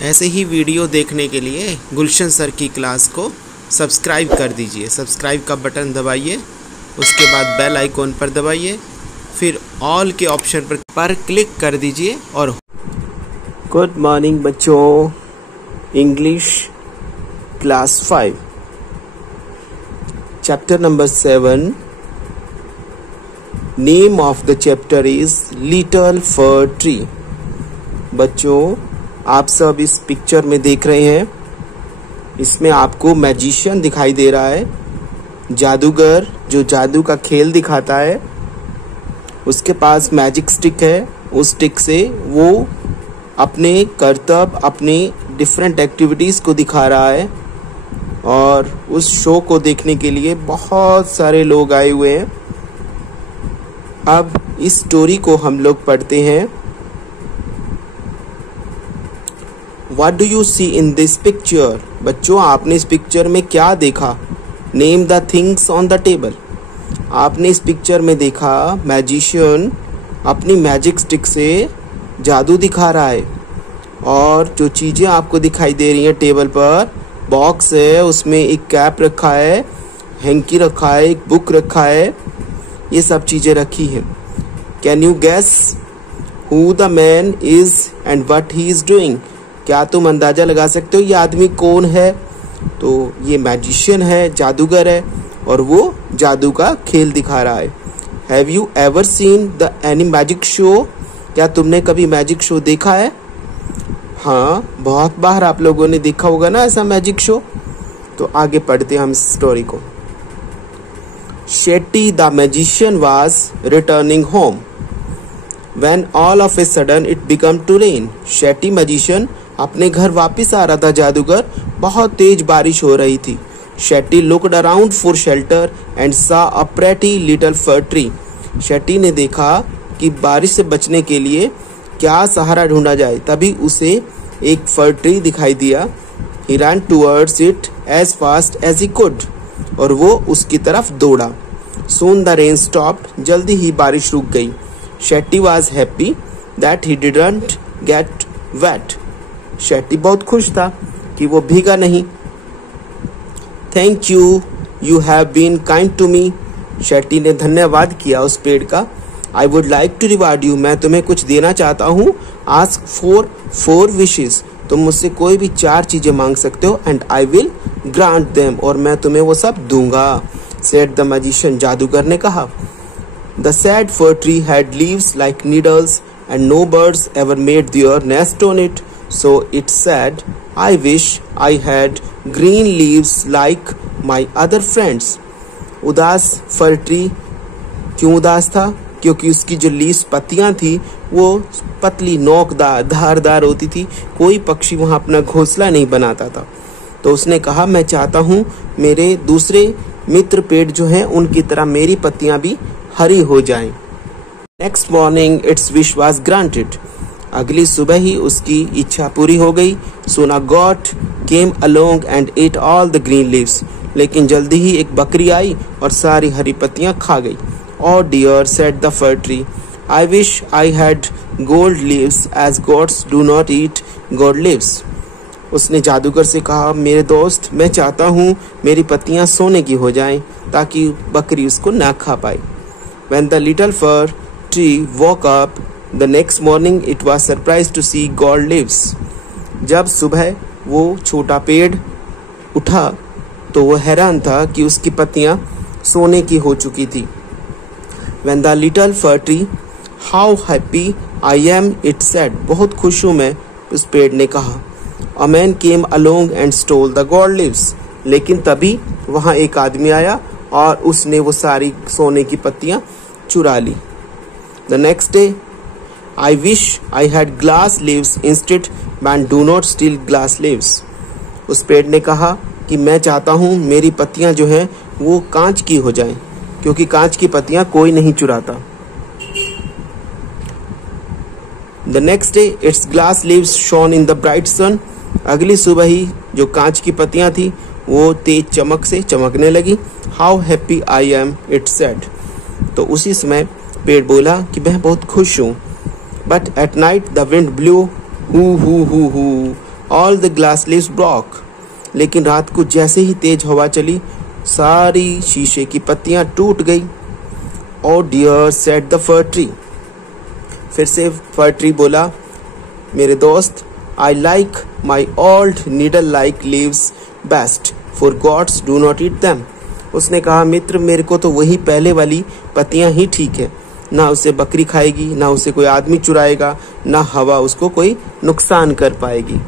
ऐसे ही वीडियो देखने के लिए गुलशन सर की क्लास को सब्सक्राइब कर दीजिए। सब्सक्राइब का बटन दबाइए, उसके बाद बेल आइकॉन पर दबाइए, फिर ऑल के ऑप्शन पर क्लिक कर दीजिए। और गुड मॉर्निंग बच्चों, English class 5 chapter number 7। Name of the chapter is little for tree. बच्चों, आप सब इस पिक्चर में देख रहे हैं, इसमें आपको मैजिशियन दिखाई दे रहा है, जादूगर जो जादू का खेल दिखाता है। उसके पास मैजिक स्टिक है, उस स्टिक से वो अपने करतब, अपनी डिफरेंट एक्टिविटीज़ को दिखा रहा है। और उस शो को देखने के लिए बहुत सारे लोग आए हुए हैं। अब इस स्टोरी को हम लोग पढ़ते हैं। What do you see in this picture? बच्चों, आपने इस पिक्चर में क्या देखा? Name the things on the table. आपने इस पिक्चर में देखा मैजिशियन अपनी मैजिक स्टिक से जादू दिखा रहा है। और जो चीज़ें आपको दिखाई दे रही हैं टेबल पर, बॉक्स है, उसमें एक कैप रखा है, हैंकी रखा है, एक बुक रखा है, ये सब चीज़ें रखी हैं। Can you guess who the man is and what he is doing? क्या तुम अंदाजा लगा सकते हो ये आदमी कौन है? तो ये मैजिशियन है, जादूगर है, और वो जादू का खेल दिखा रहा है। Have you ever seen the any magic show? क्या तुमने कभी मैजिक शो देखा है? हाँ, बहुत बार आप लोगों ने देखा होगा ना ऐसा मैजिक शो। तो आगे पढ़ते हैं हम स्टोरी को। Shetty the magician was returning home when all of a sudden it become to rain. Shetty magician अपने घर वापस आ रहा था जादूगर, बहुत तेज बारिश हो रही थी। Shetty looked around for shelter and saw a pretty little for tree. Shetty ने देखा कि बारिश से बचने के लिए क्या सहारा ढूंढा जाए। तभी उसे एक फर ट्री दिखाई दिया। He ran towards it as fast as he could. और वो उसकी तरफ दौड़ा। Soon the rain stopped. जल्दी ही बारिश रुक गई। Shetty was happy that he didn't get wet. Shetty बहुत खुश था कि वो भीगा नहीं। Thank you, you have been kind to me. Shetty ने धन्यवाद किया उस पेड़ का। I would like to reward you. मैं तुम्हें कुछ देना चाहता हूँ। Ask for 4 wishes. तुम मुझसे कोई भी 4 चीजें मांग सकते हो। And I will grant them. और मैं तुम्हें वो सब दूंगा, said the magician. जादूगर ने कहा। The sad fir tree had leaves like needles and no birds ever made their nest on it. So it said, I wish I had green leaves like my other friends. उदास फर tree क्यों उदास था? क्योंकि उसकी जो leaves, पत्तियां थी, वो पतली, नोकदार, धारदार होती थी। कोई पक्षी वहां अपना घोंसला नहीं बनाता था। तो उसने कहा, मैं चाहता हूं मेरे दूसरे मित्र पेड़ जो हैं उनकी तरह मेरी पत्तियां भी हरी हो जाएं। Next morning it's wish was granted. अगली सुबह ही उसकी इच्छा पूरी हो गई। सोना got came along and at all the green leaves. लेकिन जल्दी ही एक बकरी आई और सारी हरी पत्तियां खा गई। Oh dear, said the fir tree, I wish I had gold leaves as goats do not eat gold leaves. उसने जादूगर से कहा, मेरे दोस्त, मैं चाहता हूँ मेरी पत्तियाँ सोने की हो जाएं ताकि बकरी उसको ना खा पाए। When the little fir tree woke up the next morning, it was surprised to see gold leaves. जब सुबह वो छोटा पेड़ उठा तो वो हैरान था कि उसकी पत्तियाँ सोने की हो चुकी थी। When the little fir tree, how happy I am, it said. बहुत खुश हूँ मैं, उस पेड़ ने कहा। A man came along and stole the gold leaves. लेकिन तभी वहाँ एक आदमी आया और उसने वो सारी सोने की पत्तियाँ चुरा ली। The next day, I wish I had glass leaves instead, man do not steal glass leaves. उस पेड़ ने कहा कि मैं चाहता हूँ मेरी पत्तियाँ जो हैं वो कांच की हो जाएं, क्योंकि कांच की पत्तियां कोई नहीं चुराता। The next day, its glass leaves shone in the bright sun. अगली सुबह ही जो कांच की पत्तियां थी वो तेज चमक से चमकने लगी। How happy I am, it said. तो उसी समय पेड़ बोला कि मैं बहुत खुश हूँ। But at night the wind blew hoo hoo hoo hoo all the glass leaves broke. लेकिन रात को जैसे ही तेज हवा चली, सारी शीशे की पत्तियां टूट गई। Oh dear said the fir tree. फिर से फर ट्री बोला, मेरे दोस्त, I like my old needle like leaves best, for goats do not eat them. उसने कहा, मित्र, मेरे को तो वही पहले वाली पत्तियां ही ठीक है। ना उसे बकरी खाएगी, ना उसे कोई आदमी चुराएगा, ना हवा उसको कोई नुकसान कर पाएगी।